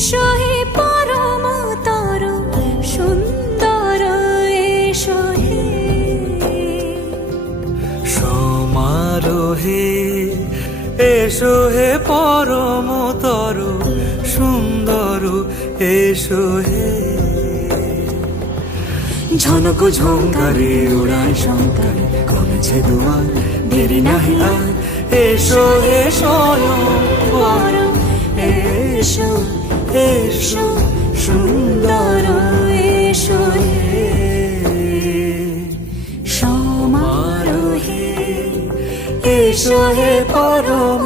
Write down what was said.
এসো হে পরমতর সুন্দর এসো হে সমারোহে এসো হে পরমতর সুন্দর এসো হে ঝনক ঝঙ্কারে উড়ায় শঙ্কারে কমেছে দুয়ার দেরি নাহি আর এসো হে স্বয়ং বর এসো এসো সুন্দর এসো হে সমারোহে এসো হে পরম